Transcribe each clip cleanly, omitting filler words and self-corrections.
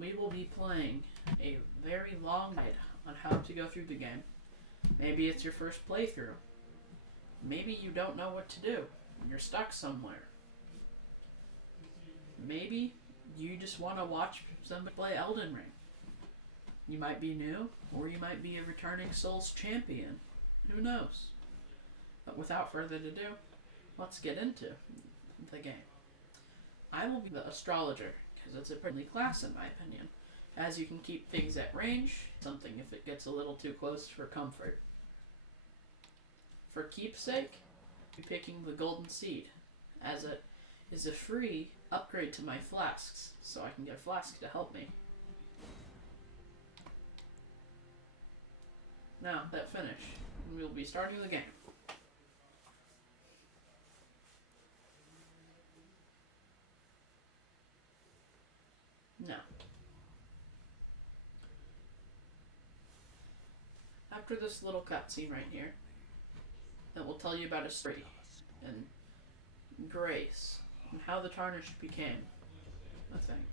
we will be playing a very long guide on how to go through the game. Maybe it's your first playthrough. Maybe you don't know what to do. You're stuck somewhere. Maybe you just want to watch somebody play Elden Ring. You might be new, or you might be a returning Souls champion. Who knows? But without further ado, let's get into the game. I will be the astrologer, because it's a pretty class in my opinion, as you can keep things at range, something if it gets a little too close for comfort. For keepsake, I'll be picking the golden seed, as it is a free upgrade to my flasks, so I can get a flask to help me. Now, that finish, we'll be starting the game. Now, after this little cutscene right here, it will tell you about a story and grace and how the tarnished became a thing.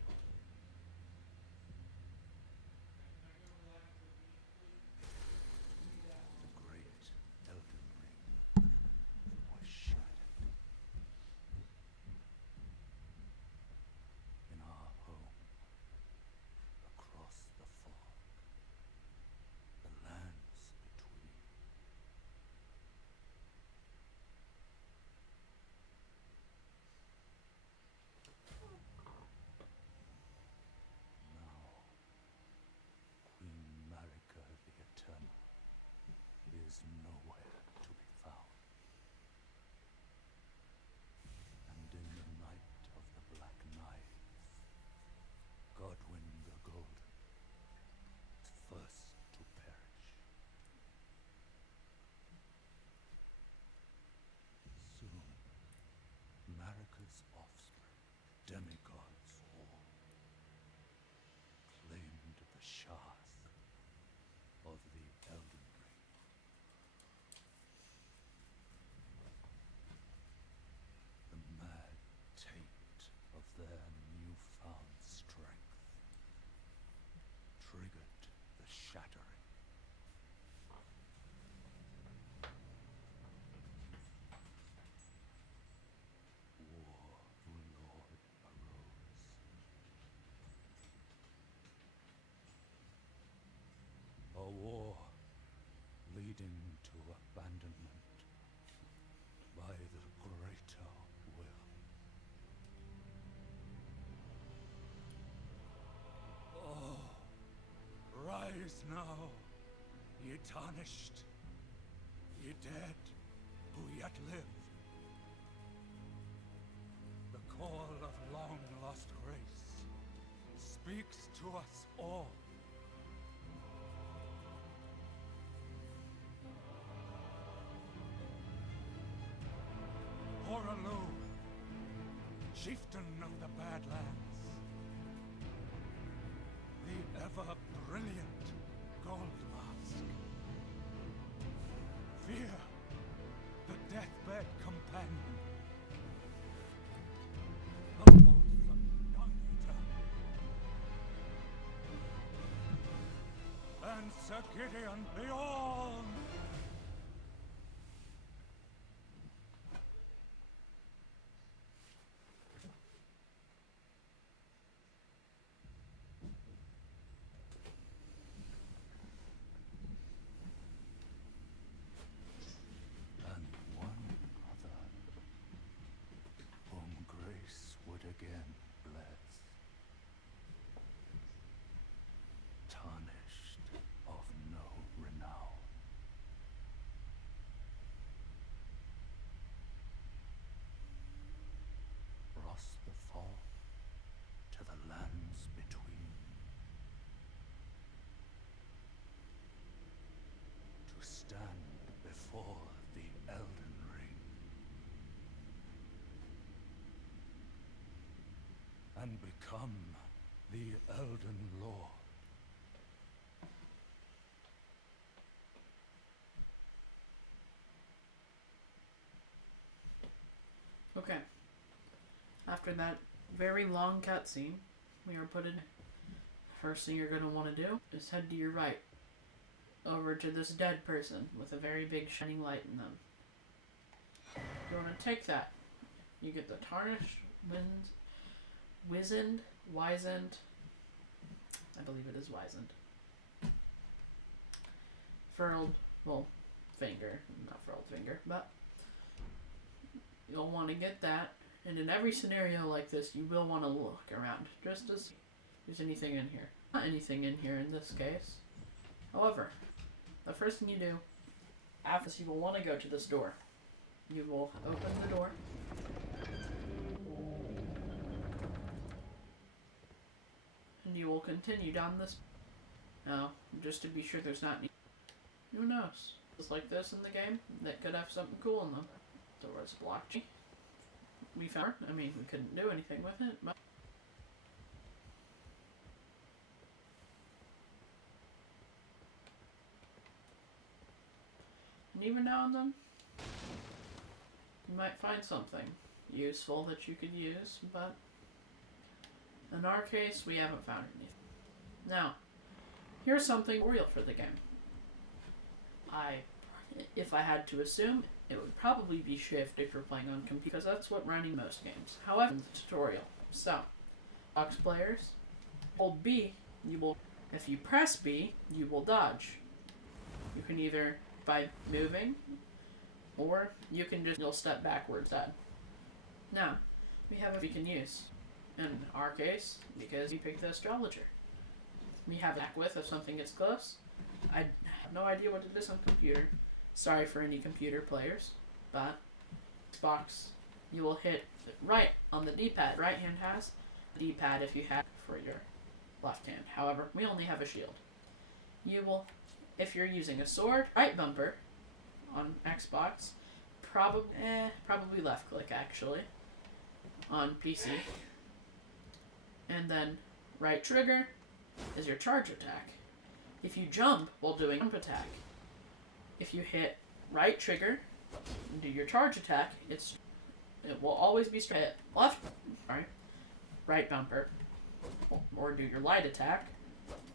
The great Elden Ring was shattered. In our home, across the fog, the lands between. Now, Queen Marika the Eternal is nowhere to be found. And in the night of the Black Knives, Godwyn the Golden is first to perish. Soon, Marika's offspring, demigods all, claimed the shards of the Elden Ring. The mad taint of their newfound strength triggered the shattering. War, Lord, arose. A war leading to abandonment by the greater will. Oh, rise now, ye tarnished, ye dead who yet live. The call of long-lost grace speaks to us all. Horalu, chieftain of the Badlands, the ever-brilliant Gold Mask. Fear, the deathbed companion. The loathsome Dung-Eater. And Sir Gideon the All. And one other, whom grace would again bless, tarnished of no renown. Across the fall to the lands between, to stand before the Elden Ring and become the Elden Lord. Okay. After that very long cutscene, we are put in First thing you're going to want to do is head to your right, over to this dead person with a very big shining light in them. You want to take that. You get the tarnished, wizened, I believe it is wizened, furled, finger, not furled finger, but you'll want to get that. And in every scenario like this, you will want to look around just to see if there's anything in here. Not anything in here in this case. However, the first thing you do, after this, you will want to go to this door. You will open the door. And you will continue down this. Now, just to be sure there's not any. Who knows? Just like this in the game, that could have something cool in them. There was blockchain. We found. We couldn't do anything with it, but. And even now and then, you might find something useful that you could use, but in our case, we haven't found anything. Now, here's something real for the game. If I had to assume, it would probably be shift if you're playing on computer, because that's what running most games. However, in the tutorial. So, Xbox players, hold B, if you press B, you will dodge. You can either by moving, or you'll step backwards instead. Now, we have a we can use. In our case, because we picked the astrologer. We have an attack with if something gets close. I have no idea what it is on computer. Sorry for any computer players, but Xbox, you will hit right on the D-pad. Right hand has the D-pad if you have for your left hand. However, we only have a shield. You will, if you're using a sword, right bumper on Xbox, probably left click actually on PC, and then right trigger is your charge attack. If you jump while doing jump attack, if you hit right trigger and do your charge attack, it will always be straight. Right bumper, or do your light attack.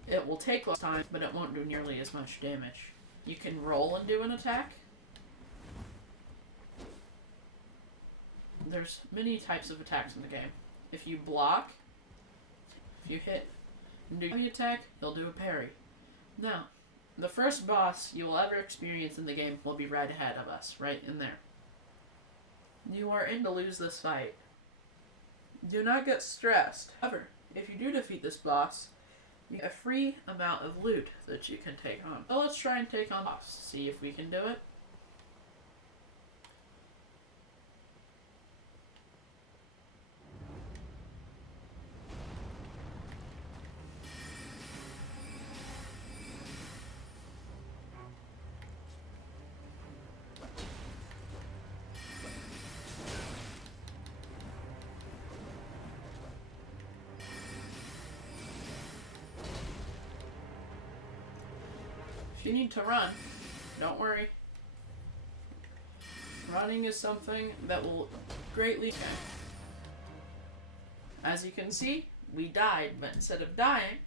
It will take less time, but it won't do nearly as much damage. You can roll and do an attack. There's many types of attacks in the game. If you block, if you hit and do the attack, he'll do a parry. Now, the first boss you will ever experience in the game will be right ahead of us, right in there. You are in to lose this fight. Do not get stressed. However, if you do defeat this boss, you get a free amount of loot that you can take on. So let's try and take on the boss, see if we can do it. If you need to run, don't worry. Running is something that will greatly. As you can see, we died, but instead of dying,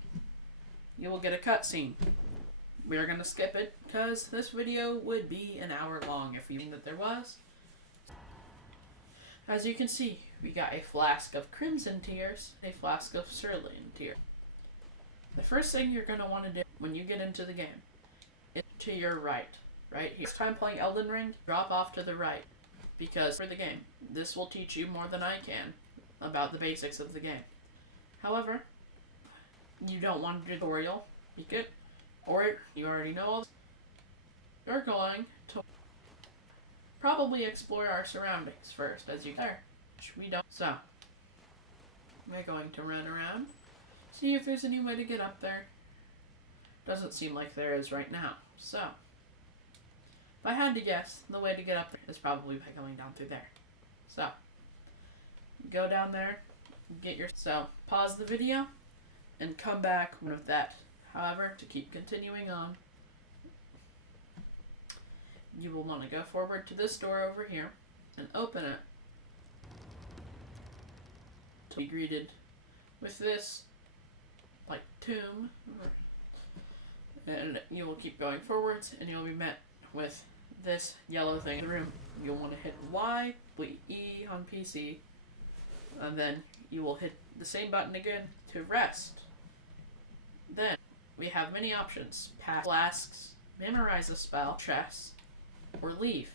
you will get a cutscene. We are going to skip it because this video would be an hour long if we knew that there was. As you can see, we got a flask of Crimson Tears, a flask of Cerulean Tears. The first thing you're going to want to do when you get into the game is to your right here. First time playing Elden Ring, drop off to the right, because for the game, this will teach you more than I can about the basics of the game. However, you don't want a tutorial, or you already know all this. You're going to probably explore our surroundings first, as you can, which we don't. So, we're going to run around, see if there's any way to get up there. Doesn't seem like there is right now. So, if I had to guess, the way to get up there is probably by going down through there. So, go down there, so pause the video, and come back with that. However, to keep continuing on, you will want to go forward to this door over here and open it to be greeted with this tomb. And you will keep going forwards, and you'll be met with this yellow thing in the room. You'll want to hit Y, E on PC, and then you will hit the same button again to rest. Then we have many options: pass flasks, memorize a spell, chess, or leave.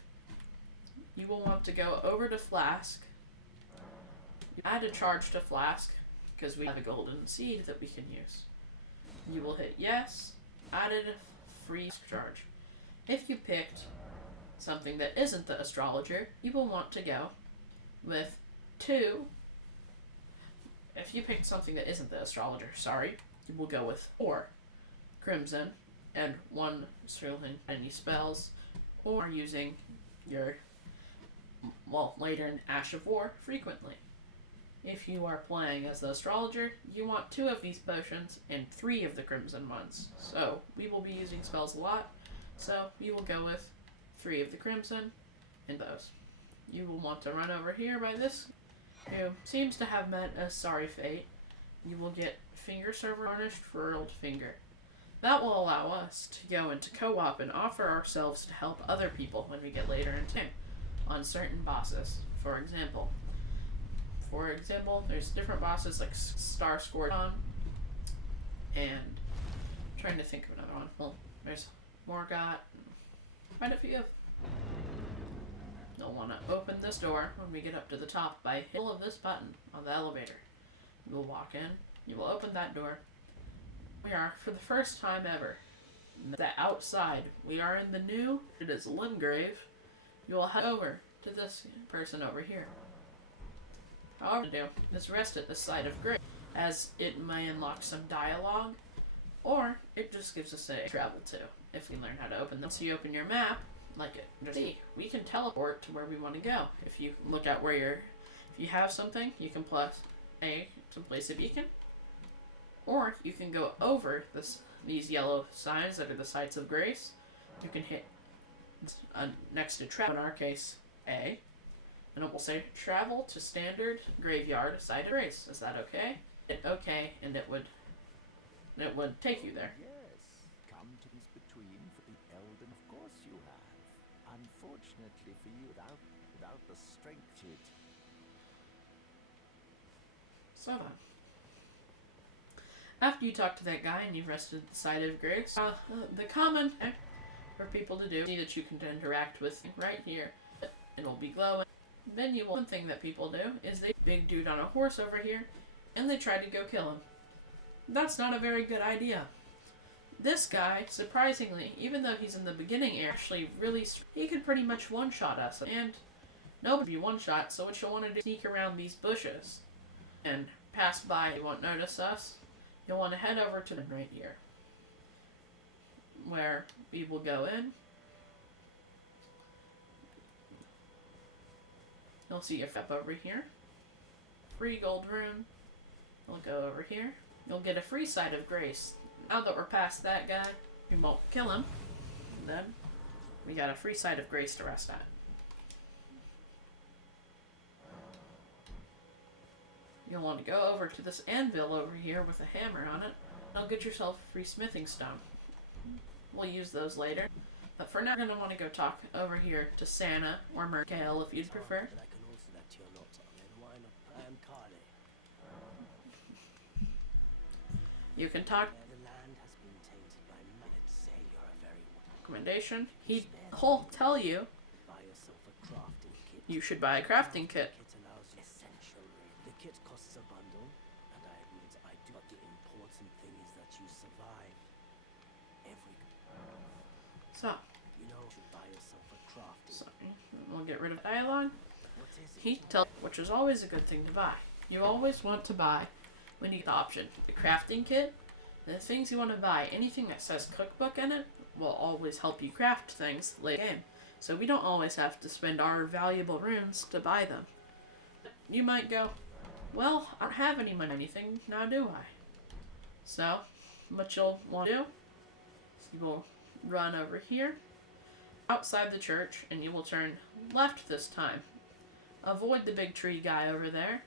You will want to go over to flask, add a charge to flask, because we have a golden seed that we can use. You will hit yes, added free charge. If you picked something that isn't the astrologer, you will want to go with 2. If you picked something that isn't the astrologer, you will go with 4 crimson and 1 sterling any spells, or using your, later in Ash of War frequently. If you are playing as the astrologer, you want 2 of these potions and 3 of the crimson ones. So we will be using spells a lot, so you will go with 3 of the crimson and those. You will want to run over here by this, who seems to have met a sorry fate. You will get Finger Server Varnished Furled Finger. That will allow us to go into co-op and offer ourselves to help other people when we get later in time on certain bosses. For example, there's different bosses like Star Scorpion, and I'm trying to think of another one. Well, there's Morgot, quite a few. You'll want to open this door when we get up to the top by hitting this button on the elevator. You will walk in, you will open that door. We are, for the first time ever, the outside. We are in the new, it is Limgrave. You will head over to this person over here. However, to do is rest at the side of Grave, as it may unlock some dialogue, or it just gives us a travel to, if we learn how to open them. Once you open your map, like it, just see, we can teleport to where we want to go. If you look at where if you have something, you can place a beacon, or you can go over these yellow signs that are the sites of grace. You can hit next to travel, in our case, A, and it will say travel to standard graveyard site of grace. Is that okay? Hit OK, and it would take you there. Yes, come to this between for the Elden, of course you have. Unfortunately for you, without the strength to it. So then, after you talk to that guy and you've rested at the site of grace, the common for people to do, see that you can interact with right here. It'll be glowing. Then one thing that people do is they big dude on a horse over here, and they try to go kill him. That's not a very good idea. This guy, surprisingly, even though he's in the beginning area, actually he could pretty much one-shot us, and nobody one-shot. So what you'll want to do is sneak around these bushes and pass by. You won't notice us. You'll want to head over to them right here, where we will go in. You'll see your step over here. Free gold rune. You'll go over here. You'll get a free site of grace. Now that we're past that guy, we won't kill him. And then we got a free site of grace to rest at. You'll want to go over to this anvil over here with a hammer on it. You'll get yourself a free smithing stone. We'll use those later. But for now, you're going to want to go talk over here to Santa or Merkel if you'd prefer. You can talk. Recommendation. He'll tell you you should buy a crafting kit. The kit costs a bundle, and I admit I do. But the important thing is that you survive. So, you should buy yourself a crafting. Sorry, we'll get rid of dialogue. He tells, which is always a good thing to buy. You always want to buy when you get the option. The crafting kit, the things you want to buy, anything that says cookbook in it, will always help you craft things late in the game. So we don't always have to spend our valuable runes to buy them. You might go, well, I don't have any money, anything, now do I? So, what you'll want to do is you will run over here, outside the church, and you will turn left this time. Avoid the big tree guy over there,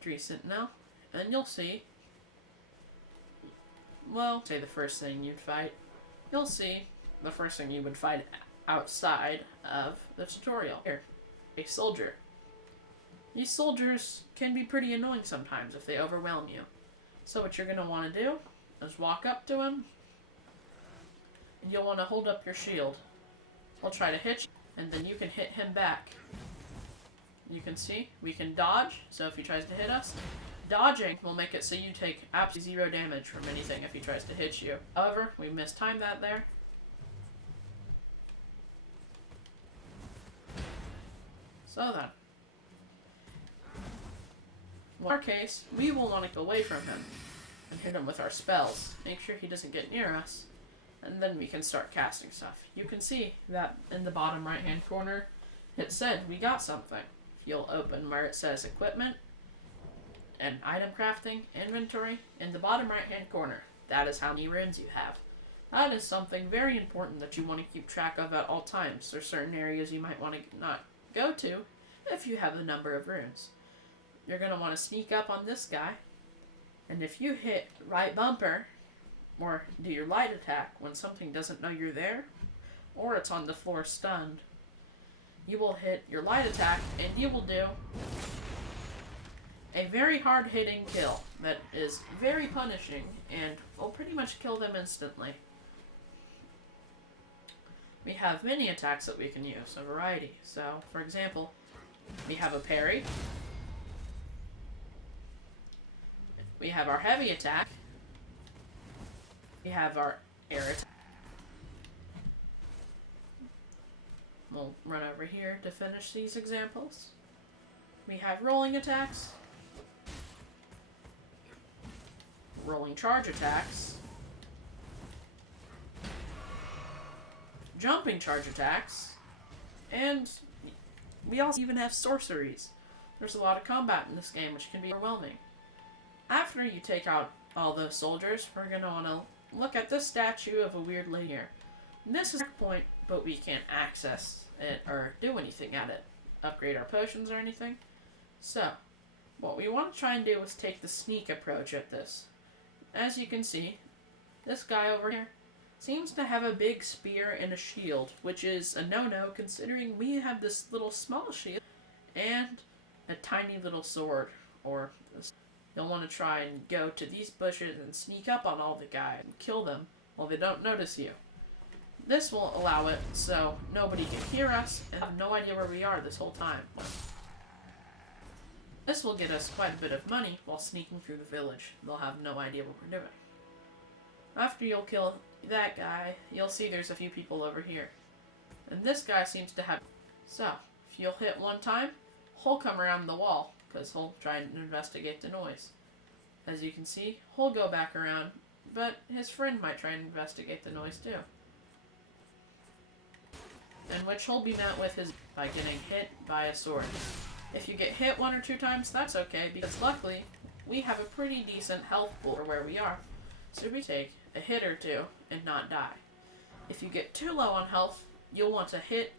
tree sentinel, and you'll see well, say the first thing you'd fight, you'll see the first thing you would fight outside of the tutorial. Here, a soldier. These soldiers can be pretty annoying sometimes if they overwhelm you. So what you're going to want to do is walk up to him, and you'll want to hold up your shield. He'll try to hit you, and then you can hit him back. You can see, we can dodge, so if he tries to hit us, dodging will make it so you take absolutely 0 damage from anything if he tries to hit you. However, we mistimed that there. So then, in our case, we will want to go away from him and hit him with our spells. Make sure he doesn't get near us, and then we can start casting stuff. You can see that in the bottom right hand corner, it said we got something. If you'll open where it says equipment and item crafting, inventory, in the bottom right hand corner, that is how many runes you have. That is something very important that you want to keep track of at all times. There's certain areas you might want to not go to if you have the number of runes. You're going to want to sneak up on this guy, and if you hit right bumper or do your light attack when something doesn't know you're there, or it's on the floor stunned, you will hit your light attack and you will do a very hard hitting kill that is very punishing and will pretty much kill them instantly. We have many attacks that we can use, a variety. So, for example, we have a parry. We have our heavy attack. We have our air attack. We'll run over here to finish these examples. We have rolling attacks. Rolling charge attacks. Jumping charge attacks. And we also even have sorceries. There's a lot of combat in this game, which can be overwhelming. After you take out all those soldiers, we're going to want to look at this statue of a weird lady here. This is a point, but we can't access it or do anything at it. Upgrade our potions or anything. So, what we want to try and do is take the sneak approach at this. As you can see, this guy over here seems to have a big spear and a shield, which is a no-no considering we have this little small shield and a tiny little sword. Or you'll want to try and go to these bushes and sneak up on all the guys and kill them while they don't notice you. This will allow it so nobody can hear us and have no idea where we are this whole time. This will get us quite a bit of money while sneaking through the village. They'll have no idea what we're doing. After you'll kill that guy, you'll see there's a few people over here. And this guy seems to have... So, if you'll hit one time, he'll come around the wall, because he'll try and investigate the noise. As you can see, he'll go back around, but his friend might try and investigate the noise too. In which he'll be met with by getting hit by a sword. If you get hit 1 or 2 times, that's okay, because luckily, we have a pretty decent health pool for where we are. So we take a hit or 2 and not die. If you get too low on health, you'll want to hit,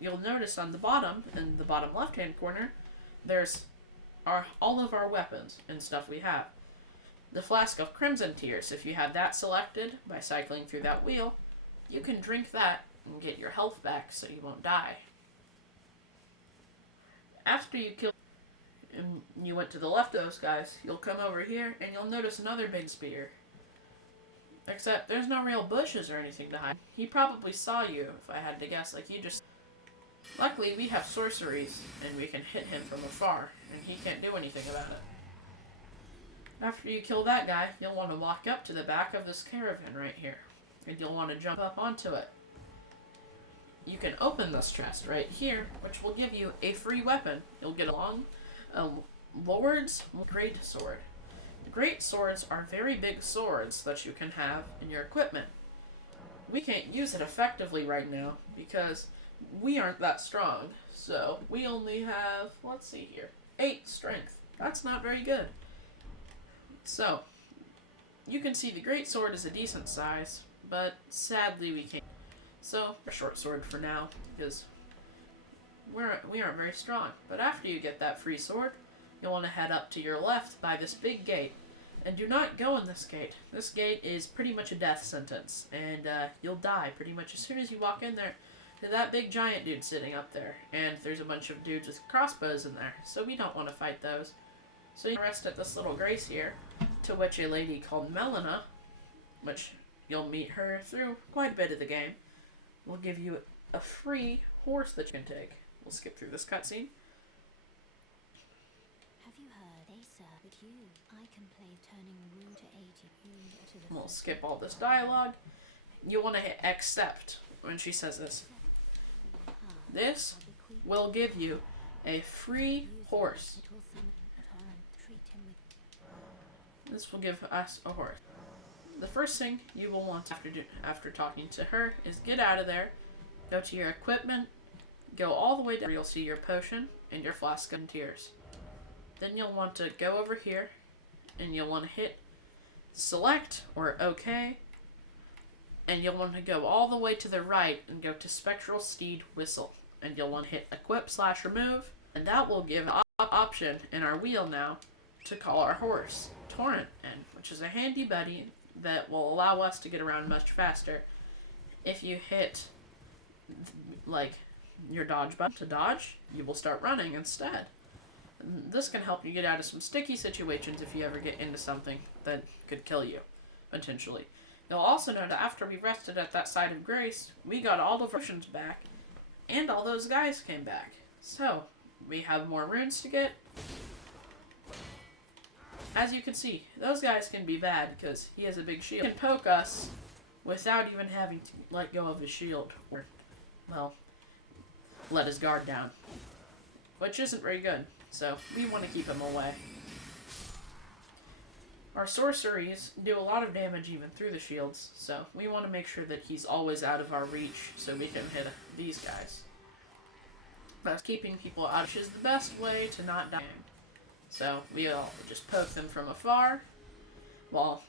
you'll notice on the bottom, in the bottom left-hand corner, there's all of our weapons and stuff we have. The Flask of Crimson Tears, if you have that selected by cycling through that wheel, you can drink that and get your health back so you won't die. After you kill and you went to the left of those guys, you'll come over here and you'll notice another big spear. Except there's no real bushes or anything to hide. He probably saw you, if I had to guess, like you just... Luckily, we have sorceries, and we can hit him from afar, and he can't do anything about it. After you kill that guy, you'll want to walk up to the back of this caravan right here, and you'll want to jump up onto it. You can open this chest right here, which will give you a free weapon. You'll get a Lord's Great Sword. Great swords are very big swords that you can have in your equipment. We can't use it effectively right now because we aren't that strong. So we only have, let's see here, 8 strength. That's not very good. So you can see the great sword is a decent size, but sadly we can't. So a short sword for now because we aren't very strong. But after you get that free sword, you'll want to head up to your left by this big gate. And do not go in this gate. This gate is pretty much a death sentence, and you'll die pretty much as soon as you walk in there. To that big giant dude sitting up there, and there's a bunch of dudes with crossbows in there, so we don't want to fight those. So you rest at this little grace here, to which a lady called Melina, which you'll meet her through quite a bit of the game, will give you a free horse that you can take. We'll skip through this cutscene. Have you heard, Asa, with you? I can play turning rude to age to the We'll skip all this dialogue. You want to hit accept when she says this. This will give you a free horse. This will give us a horse. The first thing you will want after talking to her is get out of there, go to your equipment, go all the way down where you'll see your potion and your flask of tears. Then you'll want to go over here and you'll want to hit select or OK, and you'll want to go all the way to the right and go to Spectral Steed Whistle, and you'll want to hit equip/remove, and that will give an option in our wheel now to call our horse Torrent in, which is a handy buddy that will allow us to get around much faster. If you hit like your dodge button to dodge, you will start running instead. This can help you get out of some sticky situations if you ever get into something that could kill you, potentially. You'll also know that after we rested at that site of grace, we got all the potions back, and all those guys came back. So, we have more runes to get. As you can see, those guys can be bad because he has a big shield. He can poke us without even having to let go of his shield, or, well, let his guard down, which isn't very good. So, we want to keep him away. Our sorceries do a lot of damage even through the shields, so we want to make sure that he's always out of our reach so we can hit these guys. But keeping people out is the best way to not die. So, we'll just poke them from afar while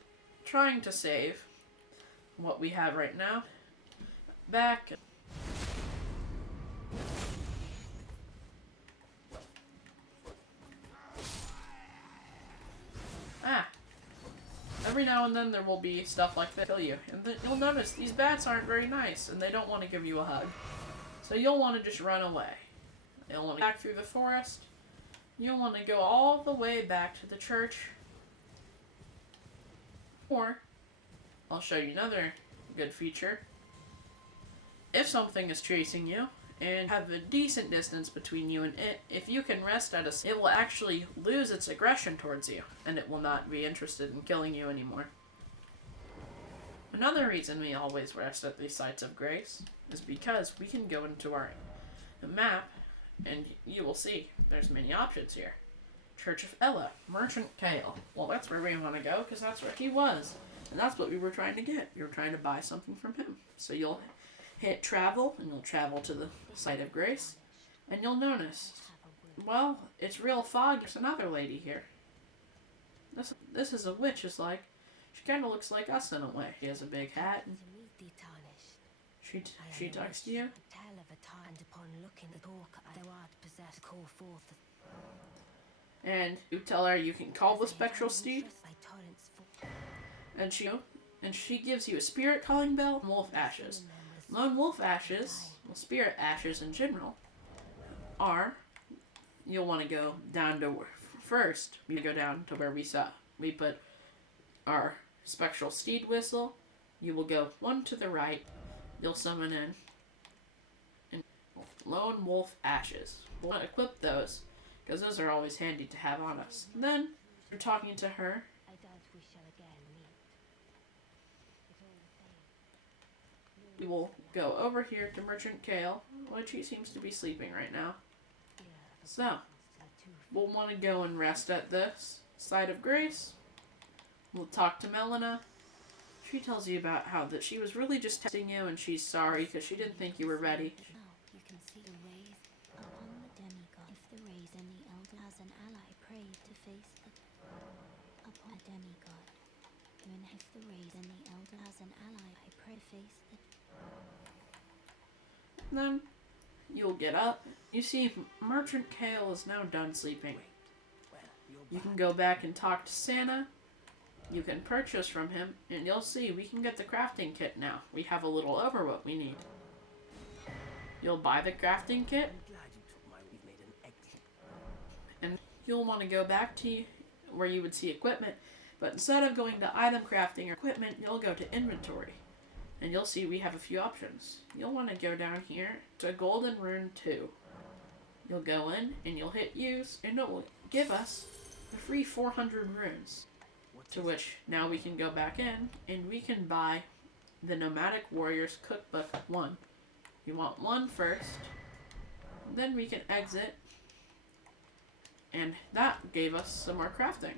trying to save what we have right now. Back. Every now and then there will be stuff like that kill you. And you'll notice these bats aren't very nice and they don't want to give you a hug. So you'll want to just run away. You'll want to back through the forest. You'll want to go all the way back to the church. Or, I'll show you another good feature. If something is chasing you, and have a decent distance between you and it, if you can rest at it will actually lose its aggression towards you, and it will not be interested in killing you anymore. Another reason we always rest at these sites of grace is because we can go into our map, and you will see there's many options here. Church of Ella, Merchant Kale. Well, that's where we want to go, because that's where he was. And that's what we were trying to get. We were trying to buy something from him. So you'll hit travel, and you'll travel to the site of grace, and you'll notice, well, it's real foggy. There's another lady here. This is a witch. Is like, she kind of looks like us in a way. She has a big hat. And she talks to you. And you tell her you can call the spectral steed. And she gives you a spirit calling bell and wolf ashes. Lone wolf ashes, well, spirit ashes in general, are, you'll want to go down to first. We go down to where we put our spectral steed whistle. You will go one to the right. You'll summon in lone wolf ashes. We'll want to equip those because those are always handy to have on us. And then you're talking to her. We will go over here to Merchant Kale, which he seems to be sleeping right now. So, we'll want to go and rest at this site of grace. We'll talk to Melina. She tells you about how that she was really just testing you and she's sorry because she didn't think you were ready. You can see the rays upon the demigod. If the rays and the elder as an ally pray to face it upon a demigod. Then if the rays and the elder as an ally I pray face it. Then you'll get up. You see, Merchant Kale is now done sleeping. You can go back and talk to Santa, you can purchase from him, and you'll see we can get the crafting kit now. We have a little over what we need. You'll buy the crafting kit, and you'll want to go back to where you would see equipment, but instead of going to item crafting or equipment, you'll go to inventory, and you'll see we have a few options. You'll want to go down here to Golden Rune 2. You'll go in, and you'll hit use, and it will give us a free 400 runes. To which now we can go back in and we can buy the Nomadic Warriors Cookbook 1. You want one first, then we can exit, and that gave us some more crafting.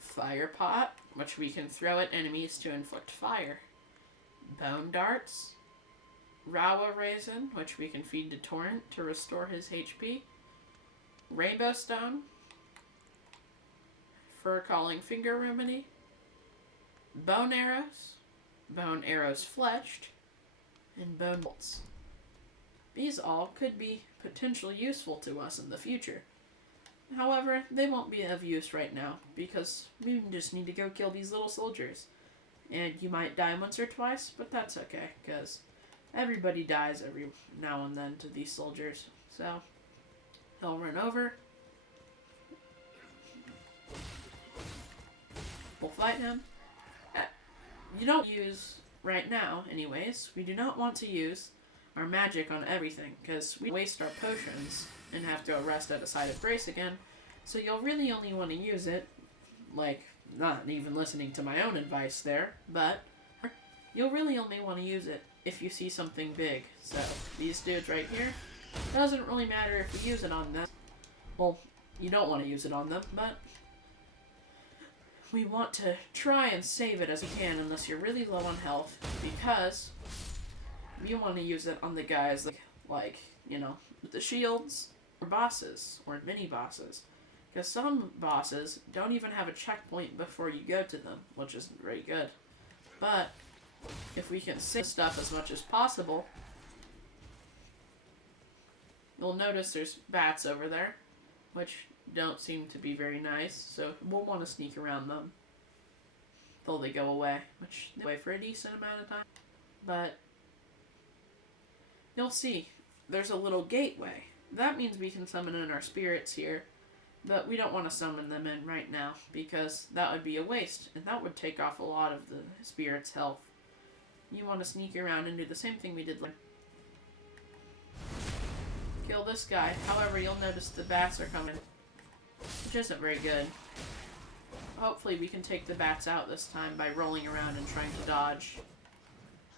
Fire pot, which we can throw at enemies to inflict fire. Bone darts. Rawa raisin, which we can feed to Torrent to restore his HP. Rainbow stone. Fur calling finger remedy. Bone arrows fletched, and bone bolts. These all could be potentially useful to us in the future. However, they won't be of use right now, because we just need to go kill these little soldiers. And you might die once or twice, but that's okay, because everybody dies every now and then to these soldiers. So, they'll run over. We'll fight him. You don't use, right now anyways, we do not want to use our magic on everything, because we waste our potions and have to rest at a site of grace again. So you'll really only want to use it, like, not even listening to my own advice there, but you'll really only want to use it if you see something big. So, these dudes right here, doesn't really matter if you use it on them. Well, you don't want to use it on them, but we want to try and save it as we can unless you're really low on health, because you want to use it on the guys like you know, the shields or bosses or mini bosses, because some bosses don't even have a checkpoint before you go to them, which isn't very good. But if we can save stuff as much as possible, you'll notice there's bats over there, which don't seem to be very nice, so we'll want to sneak around them till they go away, which they away for a decent amount of time. But you'll see there's a little gateway. That means we can summon in our spirits here, but we don't want to summon them in right now, because that would be a waste, and that would take off a lot of the spirit's health. You want to sneak around and do the same thing we did later. Kill this guy. However, you'll notice the bats are coming, which isn't very good. Hopefully we can take the bats out this time by rolling around and trying to dodge.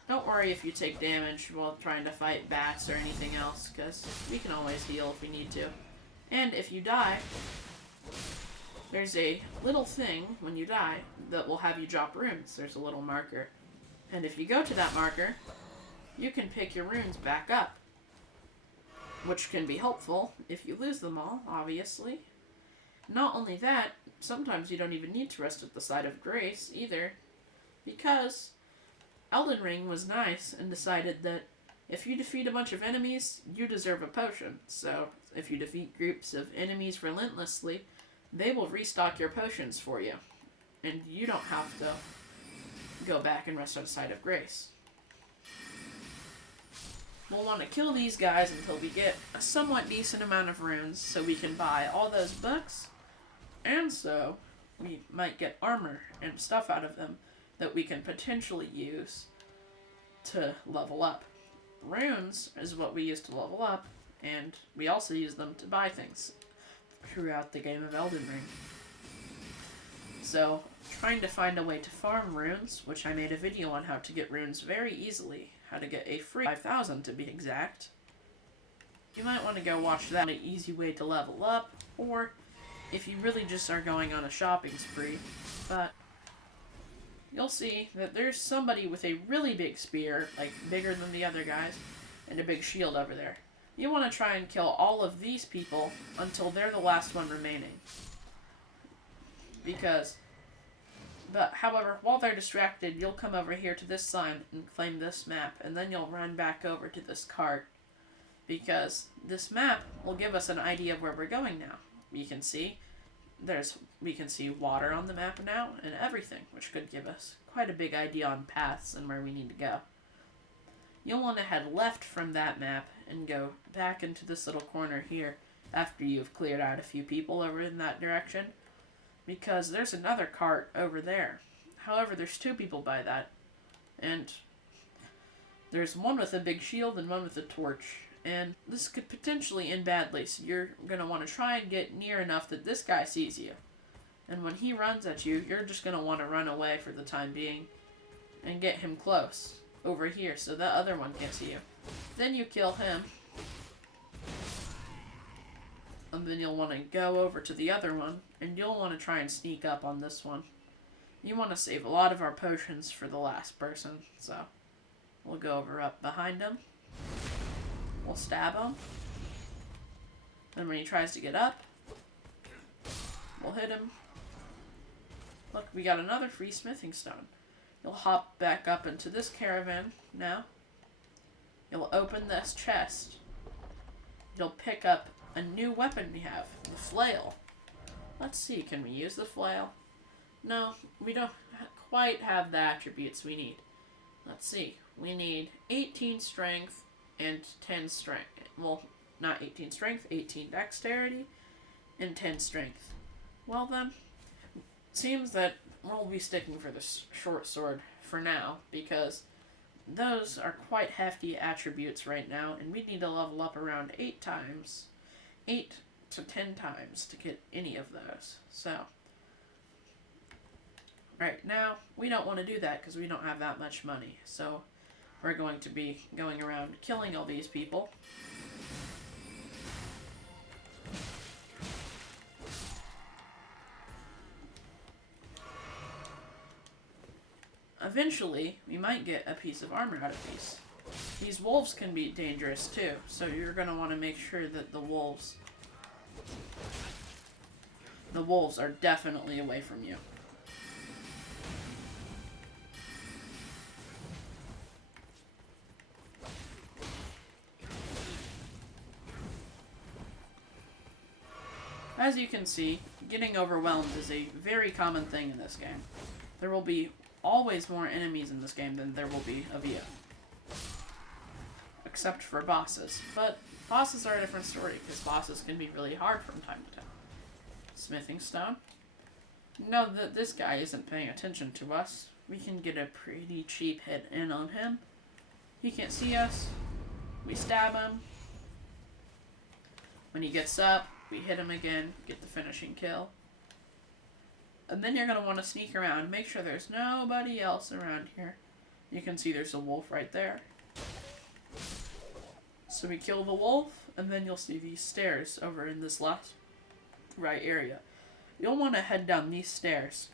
Don't worry if you take damage while trying to fight bats or anything else, because we can always heal if we need to. And if you die, there's a little thing when you die that will have you drop runes. There's a little marker. And if you go to that marker, you can pick your runes back up, which can be helpful if you lose them all, obviously. Not only that, sometimes you don't even need to rest at the site of grace either, because Elden Ring was nice and decided that if you defeat a bunch of enemies, you deserve a potion. So if you defeat groups of enemies relentlessly, they will restock your potions for you, and you don't have to go back and rest at a site of grace. We'll want to kill these guys until we get a somewhat decent amount of runes so we can buy all those books, and so we might get armor and stuff out of them that we can potentially use to level up. Runes is what we use to level up, and we also use them to buy things throughout the game of Elden Ring. So, trying to find a way to farm runes, which I made a video on how to get runes very easily, how to get a free 5,000 to be exact. You might want to go watch that, an easy way to level up, or if you really just are going on a shopping spree. But you'll see that there's somebody with a really big spear, like bigger than the other guys, and a big shield over there. You want to try and kill all of these people until they're the last one remaining. However, while they're distracted, you'll come over here to this sign and claim this map, and then you'll run back over to this cart, because this map will give us an idea of where we're going now. You can see we can see water on the map now and everything, which could give us quite a big idea on paths and where we need to go. You'll want to head left from that map and go back into this little corner here after you've cleared out a few people over in that direction, because there's another cart over there. However, there's 2 people by that, and there's one with a big shield and one with a torch, and this could potentially end badly, so you're going to want to try and get near enough that this guy sees you. And when he runs at you, you're just going to want to run away for the time being and get him close over here so the other one can't see you. Then you kill him, and then you'll want to go over to the other one, and you'll want to try and sneak up on this one. You want to save a lot of our potions for the last person, so we'll go over up behind him. We'll stab him. Then when he tries to get up, we'll hit him. Look, we got another free smithing stone. You'll hop back up into this caravan now. You'll open this chest. You'll pick up a new weapon we have, the flail. Let's see, can we use the flail? No, we don't quite have the attributes we need. Let's see, we need 18 strength and 10 strength. Well, not 18 strength, 18 dexterity and 10 strength. Well then, seems that we'll be sticking for the short sword for now, because those are quite hefty attributes right now, and we need to level up around 8 to 10 times to get any of those. So, right now, we don't want to do that because we don't have that much money. So, we're going to be going around killing all these people. Eventually, we might get a piece of armor out of these. These wolves can be dangerous too, so you're going to want to make sure that the wolves are definitely away from you. As you can see, getting overwhelmed is a very common thing in this game. There will be always more enemies in this game than there will be of you. Except for bosses. But bosses are a different story, because bosses can be really hard from time to time. Smithing stone. Know that this guy isn't paying attention to us. We can get a pretty cheap hit in on him. He can't see us. We stab him. When he gets up, we hit him again, get the finishing kill. And then you're going to want to sneak around, make sure there's nobody else around here. You can see there's a wolf right there. So we kill the wolf, and then you'll see these stairs over in this last right area. You'll want to head down these stairs.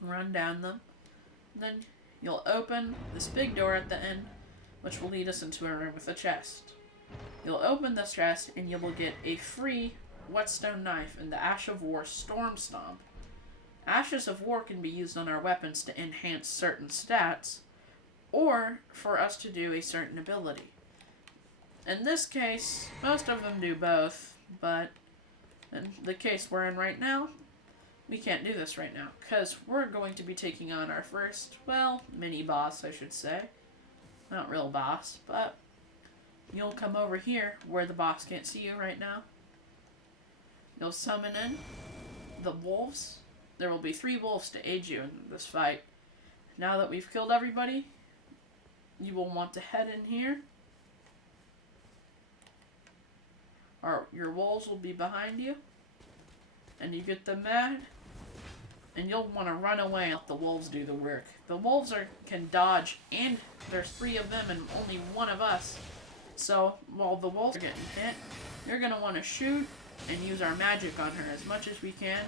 Run down them. Then you'll open this big door at the end, which will lead us into a room with a chest. You'll open this chest, and you will get a free whetstone knife and the Ash of War Storm Stomp. Ashes of War can be used on our weapons to enhance certain stats, or for us to do a certain ability. In this case, most of them do both, but in the case we're in right now, we can't do this right now, because we're going to be taking on our first, well, mini-boss, I should say. Not real boss, but you'll come over here where the boss can't see you right now. You'll summon in the wolves. There will be 3 wolves to aid you in this fight. Now that we've killed everybody, you will want to head in here. Your wolves will be behind you. And you get them mad. And you'll want to run away and let the wolves do the work. The wolves can dodge, and there's 3 of them and only 1 of us. So, while the wolves are getting hit, you're going to want to shoot and use our magic on her as much as we can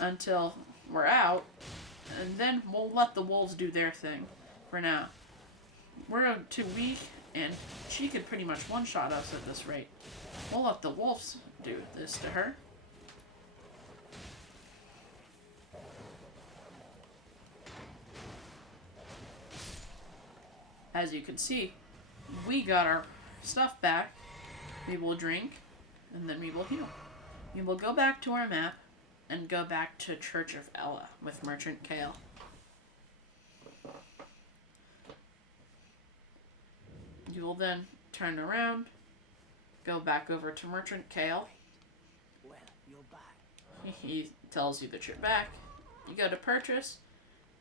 until we're out, and then we'll let the wolves do their thing for now. We're too weak, and she could pretty much one-shot us at this rate. We'll let the wolves do this to her. As you can see, we got our stuff back. We will drink, and then we will heal. We will go back to our map and go back to Church of Ella with Merchant Kale. You will then turn around, go back over to Merchant Kale. Well, you're back. He tells you that you're back. You go to purchase,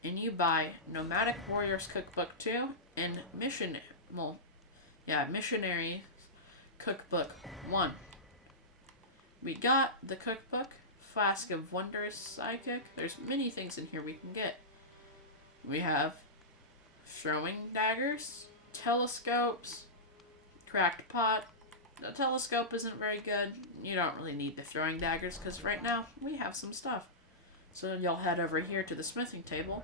and you buy Nomadic Warriors Cookbook 2 and Missionary Cookbook 1. We got the cookbook, Flask of Wondrous Psychic. There's many things in here we can get. We have throwing daggers, telescopes, cracked pot. The telescope isn't very good. You don't really need the throwing daggers because right now we have some stuff. So you'll head over here to the smithing table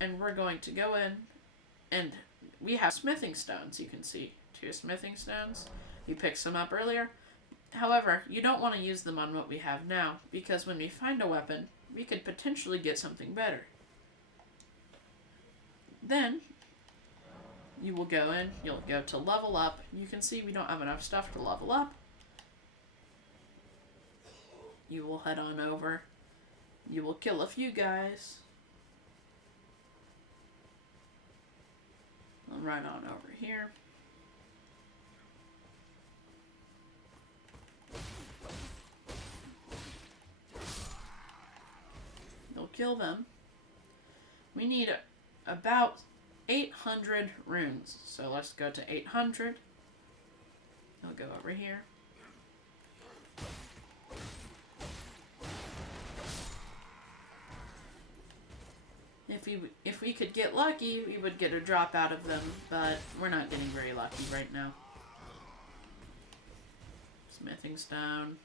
and we're going to go in and we have smithing stones. You can see 2 smithing stones. You picked some up earlier. However, you don't want to use them on what we have now because when we find a weapon, we could potentially get something better. Then you will go in, you'll go to level up. You can see we don't have enough stuff to level up. You will head on over. You will kill a few guys. I'll run on over here. You'll kill them. We need about 800 runes. So let's go to 800. I'll go over here. If we could get lucky, we would get a drop out of them, but we're not getting very lucky right now. Smithing stone.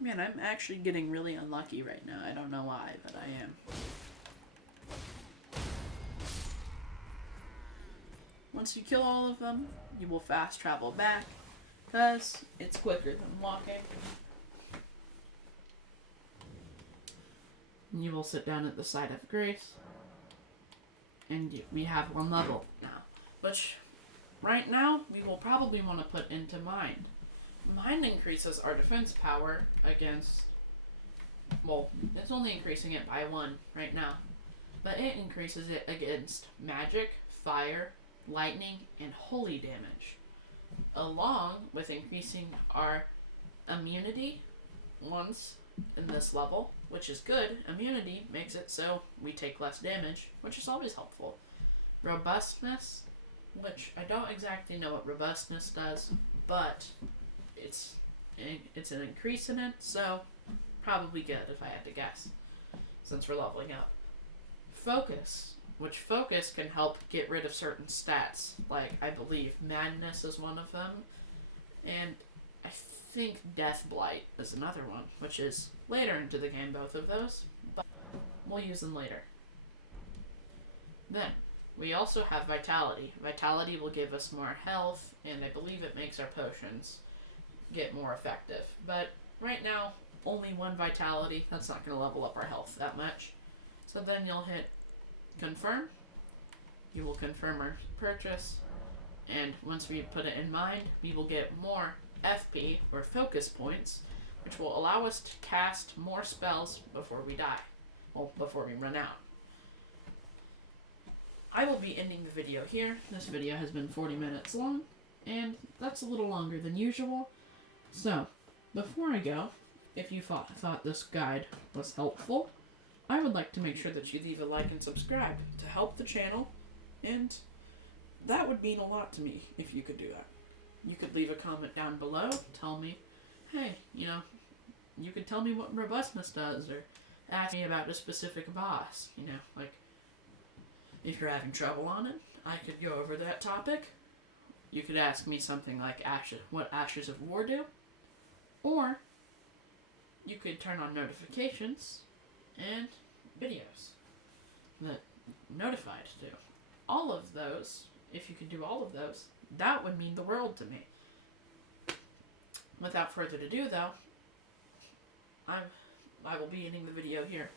Man, I'm actually getting really unlucky right now. I don't know why, but I am. Once you kill all of them, you will fast travel back, because it's quicker than walking. And you will sit down at the side of Grace, and we have 1 level now, which right now we will probably want to put into Mind. Mind increases our defense power against, well, it's only increasing it by 1 right now, but it increases it against magic, fire, lightning, and holy damage, along with increasing our immunity once in this level, which is good. Immunity makes it so we take less damage, which is always helpful. Robustness, which I don't exactly know what robustness does, but it's an increase in it, so probably good if I had to guess, since we're leveling up. Focus, which focus can help get rid of certain stats, like I believe madness is one of them, and I think death blight is another one, which is later into the game, both of those, but we'll use them later. Then we also have vitality. Vitality will give us more health, and I believe it makes our potions get more effective, but right now only 1 vitality. That's not going to level up our health that much. So then you'll hit confirm. You will confirm our purchase, and once we put it in Mind, we will get more FP, or focus points, which will allow us to cast more spells before we die. Well, before we run out. I will be ending the video here. This video has been 40 minutes long, and that's a little longer than usual. So, before I go, if you thought this guide was helpful, I would like to make sure that you leave a like and subscribe to help the channel, and that would mean a lot to me if you could do that. You could leave a comment down below, tell me, hey, you could tell me what robustness does, or ask me about a specific boss, like, if you're having trouble on it, I could go over that topic. You could ask me something like what Ashes of War do, or you could turn on notifications and videos that notified to. All of those, if you could do all of those, that would mean the world to me. Without further ado, though, I will be ending the video here.